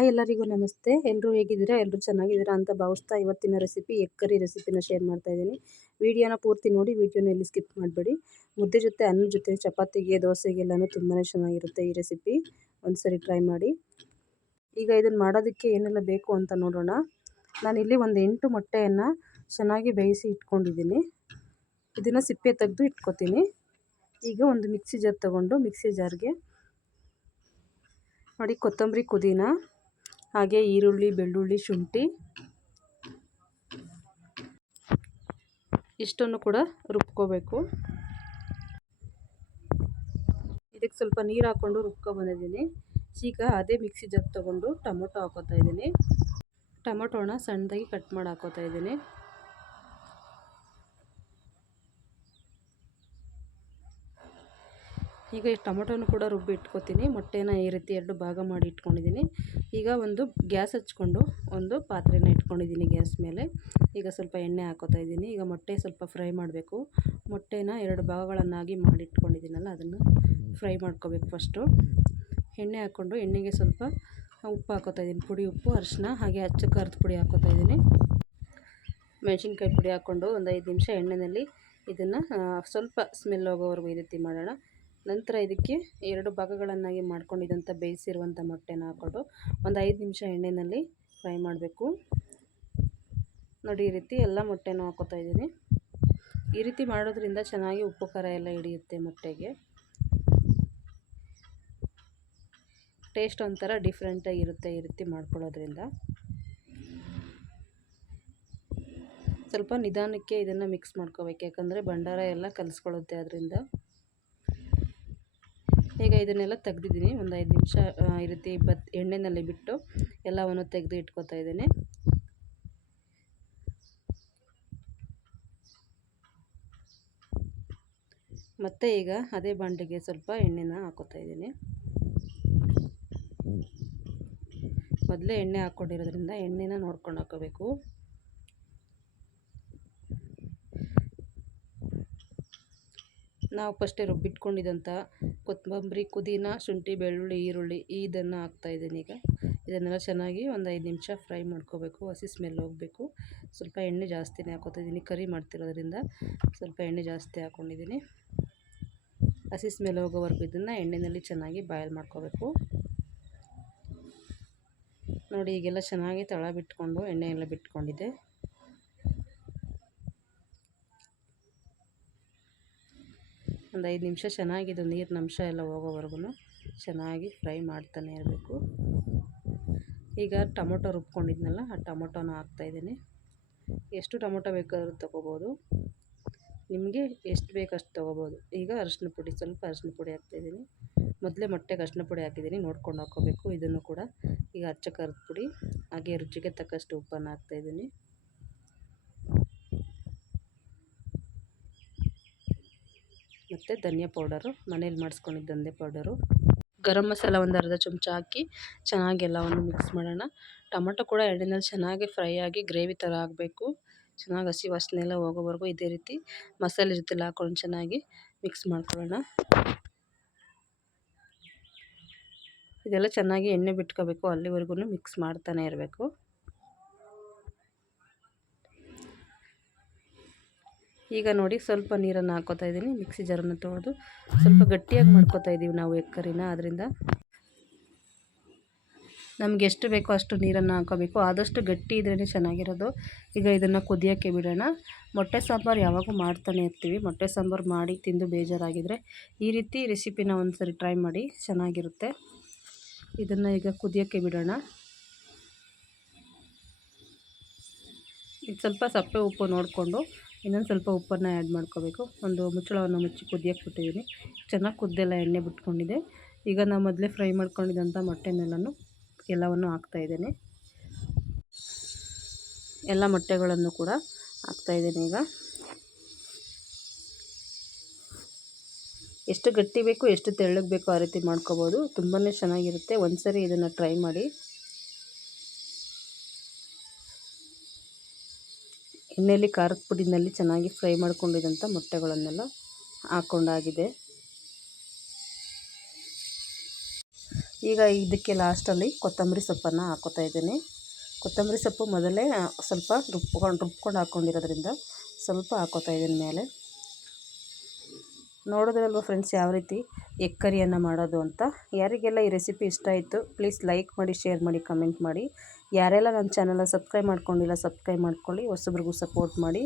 Hi ಎಲ್ಲರಿಗೂ ನಮಸ್ತೆ. ಎಲ್ಲರೂ ಹೇಗಿದ್ದೀರಾ? ಎಲ್ಲರೂ ಚೆನ್ನಾಗಿದ್ದೀರಾ ಅಂತ ಭಾವಿಸ್ತಾ ಇವತ್ತಿನ ರೆಸಿಪಿ ಎಗ್ ಕರಿ ರೆಸಿಪಿನ ಶೇರ್ ಮಾಡ್ತಾ ಇದ್ದೀನಿ. ವಿಡಿಯೋನ ಪೂರ್ತಿ ನೋಡಿ, ವಿಡಿಯೋನ ಎಲ್ಲಿ ಸ್ಕಿಪ್ ಮಾಡಬೇಡಿ. ಮುದ್ದೆ ಜೊತೆ, ಅನ್ನದ ಜೊತೆ, ಚಪಾತಿಗೆ, ದೋಸೆಗೆಲ್ಲನೂ ತುಂಬಾ ಚೆನ್ನಾಗಿರುತ್ತೆ ಈ ರೆಸಿಪಿ. ಒಂದ್ಸರಿ ಟ್ರೈ ಮಾಡಿ. ಈಗ ಇದನ್ನು ಮಾಡೋದಕ್ಕೆ ಏನೆಲ್ಲ ಬೇಕು ಅಂತ ನೋಡೋಣ. ನಾನಿಲ್ಲಿ ಒಂದು 8 ಮೊಟ್ಟೆಯನ್ನು ಚೆನ್ನಾಗಿ ಬೇಯಿಸಿ ಇಟ್ಕೊಂಡಿದ್ದೀನಿ. ಇದನ್ನು ಸಿಪ್ಪೆ ತೆಗೆದು ಇಟ್ಕೊತೀನಿ. ಈಗ ಒಂದು ಮಿಕ್ಸಿ ಜಾರ್ ತೊಗೊಂಡು ಮಿಕ್ಸಿ ಜಾರ್ಗೆ ನೋಡಿ ಕೊತ್ತಂಬರಿ, ಪುದೀನ, ಹಾಗೆ ಈರುಳ್ಳಿ, ಬೆಳ್ಳುಳ್ಳಿ, ಶುಂಠಿ ಇಷ್ಟನ್ನು ಕೂಡ ರುಬ್ಕೋಬೇಕು. ಇದಕ್ಕೆ ಸ್ವಲ್ಪ ನೀರು ಹಾಕ್ಕೊಂಡು ರುಬ್ಕೊಬಂದಿದ್ದೀನಿ. ಈಗ ಅದೇ ಮಿಕ್ಸಿ ಜಾರ್ ತೊಗೊಂಡು ಟೊಮೊಟೊ ಹಾಕೋತಾ ಇದ್ದೀನಿ. ಟೊಮೊಟೊನ ಸಣ್ಣದಾಗಿ ಕಟ್ ಮಾಡಿ ಹಾಕೋತಾ ಇದ್ದೀನಿ. ಈಗ ಈ ಟೊಮೊಟೊನು ಕೂಡ ರುಬ್ಬಿ ಇಟ್ಕೊತೀನಿ. ಮೊಟ್ಟೆನ ಈ ರೀತಿ 2 ಭಾಗ ಮಾಡಿ ಇಟ್ಕೊಂಡಿದ್ದೀನಿ. ಈಗ ಒಂದು ಗ್ಯಾಸ್ ಹಚ್ಕೊಂಡು ಒಂದು ಪಾತ್ರೆನ ಇಟ್ಕೊಂಡಿದ್ದೀನಿ ಗ್ಯಾಸ್ ಮೇಲೆ. ಈಗ ಸ್ವಲ್ಪ ಎಣ್ಣೆ ಹಾಕೋತಾ ಇದ್ದೀನಿ. ಈಗ ಮೊಟ್ಟೆ ಸ್ವಲ್ಪ ಫ್ರೈ ಮಾಡಬೇಕು. ಮೊಟ್ಟೆನ 2 ಭಾಗಗಳನ್ನಾಗಿ ಮಾಡಿ ಇಟ್ಕೊಂಡಿದ್ದೀನಲ್ಲ, ಅದನ್ನು ಫ್ರೈ ಮಾಡ್ಕೋಬೇಕು. ಫಸ್ಟು ಎಣ್ಣೆ ಹಾಕ್ಕೊಂಡು ಎಣ್ಣೆಗೆ ಸ್ವಲ್ಪ ಉಪ್ಪು ಹಾಕೋತಾ ಇದ್ದೀನಿ. ಪುಡಿ ಉಪ್ಪು, ಅರಿಶಿನ, ಹಾಗೆ ಅಚ್ಚ ಖಾರದ ಪುಡಿ ಹಾಕೋತಾ ಇದ್ದೀನಿ. ಮೆಣಸಿನ್ಕಾಯಿ ಪುಡಿ ಹಾಕ್ಕೊಂಡು ಒಂದು 5 ನಿಮಿಷ ಎಣ್ಣೆಯಲ್ಲಿ ಇದನ್ನು ಸ್ವಲ್ಪ ಸ್ಮೆಲ್ ಹೋಗೋವರೆಗೂ ಈ ರೀತಿ ಮಾಡೋಣ. ನಂತರ ಇದಕ್ಕೆ 2 ಭಾಗಗಳನ್ನಾಗಿ ಮಾಡ್ಕೊಂಡಿದ್ದಂಥ ಬೇಯಿಸಿರುವಂಥ ಮೊಟ್ಟೆನ ಹಾಕ್ಕೊಂಡು ಒಂದು 5 ನಿಮಿಷ ಎಣ್ಣೆಯಲ್ಲಿ ಫ್ರೈ ಮಾಡಬೇಕು. ನೋಡಿ, ಈ ರೀತಿ ಎಲ್ಲ ಮೊಟ್ಟೆನೂ ಹಾಕೋತಾ ಇದ್ದೀನಿ. ಈ ರೀತಿ ಮಾಡೋದ್ರಿಂದ ಚೆನ್ನಾಗಿ ಉಪ್ಪು ಖಾರ ಎಲ್ಲ ಹಿಡಿಯುತ್ತೆ ಮೊಟ್ಟೆಗೆ. ಟೇಸ್ಟ್ ಒಂಥರ ಡಿಫ್ರೆಂಟಾಗಿರುತ್ತೆ ಈ ರೀತಿ ಮಾಡ್ಕೊಳ್ಳೋದ್ರಿಂದ. ಸ್ವಲ್ಪ ನಿಧಾನಕ್ಕೆ ಇದನ್ನು ಮಿಕ್ಸ್ ಮಾಡ್ಕೋಬೇಕು, ಯಾಕಂದರೆ ಭಂಡಾರ ಎಲ್ಲ ಕಲಿಸ್ಕೊಳ್ಳುತ್ತೆ ಅದರಿಂದ. ಈಗ ಇದನ್ನೆಲ್ಲ ತೆಗ್ದಿದ್ದೀನಿ. ಒಂದು 5 ನಿಮಿಷ ಈ ರೀತಿ ಎಣ್ಣೆಯಲ್ಲಿ ಬಿಟ್ಟು ಎಲ್ಲವನ್ನು ತೆಗೆದು ಇಟ್ಕೊತಾ ಇದ್ದೀನಿ. ಮತ್ತು ಈಗ ಅದೇ ಬಾಂಡಿಗೆ ಸ್ವಲ್ಪ ಎಣ್ಣೆನ ಹಾಕೋತಾ ಇದ್ದೀನಿ. ಮೊದಲೇ ಎಣ್ಣೆ ಹಾಕ್ಕೊಂಡಿರೋದ್ರಿಂದ ಎಣ್ಣೆನ ನೋಡ್ಕೊಂಡು ಹಾಕೋಬೇಕು. ನಾವು ಫಸ್ಟೇ ರುಬ್ಬಿಟ್ಕೊಂಡಿದ್ದಂಥ ಕೊತ್ತಂಬರಿ, ಪುದೀನ, ಶುಂಠಿ, ಬೆಳ್ಳುಳ್ಳಿ, ಈರುಳ್ಳಿ ಇದನ್ನು ಹಾಕ್ತಾಯಿದ್ದೀನಿ. ಈಗ ಇದನ್ನೆಲ್ಲ ಚೆನ್ನಾಗಿ ಒಂದು 5 ನಿಮಿಷ ಫ್ರೈ ಮಾಡ್ಕೋಬೇಕು. ಹಸಿ ಸ್ಮೆಲ್ ಹೋಗಬೇಕು. ಸ್ವಲ್ಪ ಎಣ್ಣೆ ಜಾಸ್ತಿನೇ ಹಾಕೋತಿದ್ದೀನಿ. ಕರಿ ಮಾಡ್ತಿರೋದ್ರಿಂದ ಸ್ವಲ್ಪ ಎಣ್ಣೆ ಜಾಸ್ತಿ ಹಾಕ್ಕೊಂಡಿದ್ದೀನಿ. ಹಸಿ ಸ್ಮೆಲ್ ಹೋಗೋವರೆಗೂ ಇದನ್ನು ಎಣ್ಣೆಯಲ್ಲಿ ಚೆನ್ನಾಗಿ ಬಾಯ್ಲ್ ಮಾಡ್ಕೋಬೇಕು. ನೋಡಿ, ಈಗೆಲ್ಲ ಚೆನ್ನಾಗಿ ತಳ ಬಿಟ್ಕೊಂಡು ಎಣ್ಣೆ ಎಲ್ಲ ಬಿಟ್ಕೊಂಡಿದೆ. ಒಂದು 5 ನಿಮಿಷ ಚೆನ್ನಾಗಿ ಇದು ನೀರಿನ ಅಂಶ ಎಲ್ಲ ಹೋಗೋವರೆಗೂ ಚೆನ್ನಾಗಿ ಫ್ರೈ ಮಾಡ್ತಾನೆ ಇರಬೇಕು. ಈಗ ಟೊಮೊಟೊ ರುಬ್ಕೊಂಡಿದ್ನಲ್ಲ, ಆ ಟೊಮೊಟೊನ ಹಾಕ್ತಾಯಿದ್ದೀನಿ. ಎಷ್ಟು ಟೊಮೊಟೊ ಬೇಕಾದರೂ ತೊಗೋಬೋದು, ನಿಮಗೆ ಎಷ್ಟು ಬೇಕು ಅಷ್ಟು ತೊಗೋಬೋದು. ಈಗ ಅರಿಶಿನ ಪುಡಿ, ಸ್ವಲ್ಪ ಅರಿಶಿನ ಪುಡಿ ಹಾಕ್ತಾಯಿದ್ದೀನಿ. ಮೊದಲೇ ಮೊಟ್ಟೆಗೆ ಅರಿಶಿನ ಪುಡಿ ಹಾಕಿದ್ದೀನಿ, ನೋಡ್ಕೊಂಡು ಹಾಕ್ಕೋಬೇಕು. ಇದನ್ನು ಕೂಡ ಈಗ ಅಚ್ಚ ಖಾರದ ಪುಡಿ, ಹಾಗೆ ರುಚಿಗೆ ತಕ್ಕಷ್ಟು ಉಪ್ಪನ್ನು ಹಾಕ್ತಾಯಿದ್ದೀನಿ. ಮತ್ತು ಧನಿಯಾ ಪೌಡರು, ಮನೇಲಿ ಮಾಡಿಸ್ಕೊಂಡಿದ್ದ ಧನಿಯಾ ಪೌಡರು, ಗರಂ ಮಸಾಲ ಒಂದು ಅರ್ಧ ಚಮಚ ಹಾಕಿ ಚೆನ್ನಾಗಿ ಎಲ್ಲವನ್ನು ಮಿಕ್ಸ್ ಮಾಡೋಣ. ಟೊಮೊಟೊ ಕೂಡ ಎಣ್ಣೆಯಲ್ಲಿ ಚೆನ್ನಾಗಿ ಫ್ರೈ ಆಗಿ ಗ್ರೇವಿ ಥರ ಆಗಬೇಕು. ಚೆನ್ನಾಗಿ ಹಸಿ ವಾಸನೆ ಎಲ್ಲ ಹೋಗೋವರೆಗೂ ಇದೇ ರೀತಿ ಮಸಾಲೆ ಜೊತೆಲಿ ಹಾಕ್ಕೊಂಡು ಚೆನ್ನಾಗಿ ಮಿಕ್ಸ್ ಮಾಡ್ಕೊಳ್ಳೋಣ. ಇದೆಲ್ಲ ಚೆನ್ನಾಗಿ ಎಣ್ಣೆ ಬಿಟ್ಕೋಬೇಕು, ಅಲ್ಲಿವರೆಗೂ ಮಿಕ್ಸ್ ಮಾಡ್ತಾನೆ ಇರಬೇಕು. ಈಗ ನೋಡಿ, ಸ್ವಲ್ಪ ನೀರನ್ನು ಹಾಕ್ಕೋತಾ ಇದ್ದೀನಿ. ಮಿಕ್ಸಿ ಜಾರನ್ನು ತೊಳೆದು ಸ್ವಲ್ಪ ಗಟ್ಟಿಯಾಗಿ ಮಾಡ್ಕೋತಾ ಇದ್ದೀವಿ ನಾವು ಎಗ್ ಕರಿನ, ಅದರಿಂದ ನಮ್ಗೆ ಎಷ್ಟು ಬೇಕೋ ಅಷ್ಟು ನೀರನ್ನು ಹಾಕೋಬೇಕು. ಆದಷ್ಟು ಗಟ್ಟಿ ಇದ್ರೇ ಚೆನ್ನಾಗಿರೋದು. ಈಗ ಇದನ್ನು ಕುದಿಯೋಕ್ಕೆ ಬಿಡೋಣ. ಮೊಟ್ಟೆ ಸಾಂಬಾರು ಯಾವಾಗೂ ಮಾಡ್ತಾನೆ ಇರ್ತೀವಿ. ಮೊಟ್ಟೆ ಸಾಂಬಾರು ಮಾಡಿ ತಿಂದು ಬೇಜಾರಾಗಿದ್ದರೆ ಈ ರೀತಿ ರೆಸಿಪಿನ ಒಂದು ಸರಿ ಟ್ರೈ ಮಾಡಿ, ಚೆನ್ನಾಗಿರುತ್ತೆ. ಇದನ್ನು ಈಗ ಕುದಿಯೋಕ್ಕೆ ಬಿಡೋಣ. ಇದು ಸ್ವಲ್ಪ ಸಪ್ಪೆ ಉಪ್ಪು ನೋಡಿಕೊಂಡು ಇನ್ನೊಂದು ಸ್ವಲ್ಪ ಉಪ್ಪನ್ನು ಆ್ಯಡ್ ಮಾಡ್ಕೋಬೇಕು. ಒಂದು ಮುಚ್ಚಳವನ್ನು ಮುಚ್ಚಿ ಕುದಿಯೋಕ್ಕೆ ಬಿಟ್ಟಿದ್ದೀನಿ. ಚೆನ್ನಾಗಿ ಕುದ್ದೆಲ್ಲ ಎಣ್ಣೆ ಬಿಟ್ಕೊಂಡಿದೆ. ಈಗ ನಾವು ಮೊದಲೇ ಫ್ರೈ ಮಾಡ್ಕೊಂಡಿದ್ದಂಥ ಮೊಟ್ಟೆನೆಲ್ಲನೂ ಎಲ್ಲವನ್ನು ಹಾಕ್ತಾಯಿದ್ದೇನೆ. ಎಲ್ಲ ಮೊಟ್ಟೆಗಳನ್ನು ಕೂಡ ಹಾಕ್ತಾಯಿದ್ದೇನೆ. ಈಗ ಎಷ್ಟು ಗಟ್ಟಿ ಬೇಕು, ಎಷ್ಟು ತೆಳ್ಳಗೆ ಬೇಕೋ ಆ ರೀತಿ ಮಾಡ್ಕೋಬೋದು. ತುಂಬಾ ಚೆನ್ನಾಗಿರುತ್ತೆ. ಒಂದು ಸರಿ ಇದನ್ನು ಟ್ರೈ ಮಾಡಿ. ಎಣ್ಣೆಯಲ್ಲಿ ಖಾರದ ಪುಡಿನಲ್ಲಿ ಚೆನ್ನಾಗಿ ಫ್ರೈ ಮಾಡ್ಕೊಂಡಿದ್ದಂಥ ಮೊಟ್ಟೆಗಳನ್ನೆಲ್ಲ ಹಾಕ್ಕೊಂಡಾಗಿದೆ. ಈಗ ಇದಕ್ಕೆ ಲಾಸ್ಟಲ್ಲಿ ಕೊತ್ತಂಬರಿ ಸೊಪ್ಪನ್ನು ಹಾಕ್ಕೋತಾ ಇದ್ದೀನಿ. ಕೊತ್ತಂಬರಿ ಸೊಪ್ಪು ಮೊದಲೇ ಸ್ವಲ್ಪ ರುಬ್ಕೊಂಡು ಹಾಕ್ಕೊಂಡಿರೋದ್ರಿಂದ ಸ್ವಲ್ಪ ಹಾಕ್ಕೋತಾ ಇದ್ದೀನಿ ಮೇಲೆ. ನೋಡಿದ್ರಲ್ವ ಫ್ರೆಂಡ್ಸ್ ಯಾವ ರೀತಿ ಎಗ್ ಕರಿಯನ್ನು ಮಾಡೋದು ಅಂತ. ಯಾರಿಗೆಲ್ಲ ಈ ರೆಸಿಪಿ ಇಷ್ಟ ಆಯಿತು ಪ್ಲೀಸ್ ಲೈಕ್ ಮಾಡಿ, ಶೇರ್ ಮಾಡಿ, ಕಮೆಂಟ್ ಮಾಡಿ. ಯಾರೆಲ್ಲ ನನ್ನ ಚಾನಲ್ನ ಸಬ್ಸ್ಕ್ರೈಬ್ ಮಾಡ್ಕೊಂಡಿಲ್ಲ ಸಬ್ಸ್ಕ್ರೈಬ್ ಮಾಡ್ಕೊಳ್ಳಿ, ಹೊಸಬ್ರಿಗೂ ಸಪೋರ್ಟ್ ಮಾಡಿ.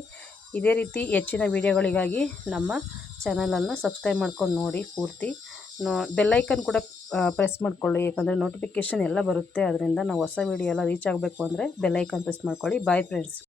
ಇದೇ ರೀತಿ ಹೆಚ್ಚಿನ ವೀಡಿಯೋಗಳಿಗಾಗಿ ನಮ್ಮ ಚಾನಲನ್ನು ಸಬ್ಸ್ಕ್ರೈಬ್ ಮಾಡ್ಕೊಂಡು ನೋಡಿ ಪೂರ್ತಿ. ಬೆಲ್ಲೈಕನ್ ಕೂಡ ಪ್ರೆಸ್ ಮಾಡ್ಕೊಳ್ಳಿ, ಯಾಕಂದರೆ ನೋಟಿಫಿಕೇಷನ್ ಎಲ್ಲ ಬರುತ್ತೆ. ಅದರಿಂದ ನಾವು ಹೊಸ ವೀಡಿಯೋ ಎಲ್ಲ ರೀಚ್ ಆಗಬೇಕು ಅಂದರೆ ಬೆಲ್ಲೈಕನ್ ಪ್ರೆಸ್ ಮಾಡ್ಕೊಳ್ಳಿ. Bye friends.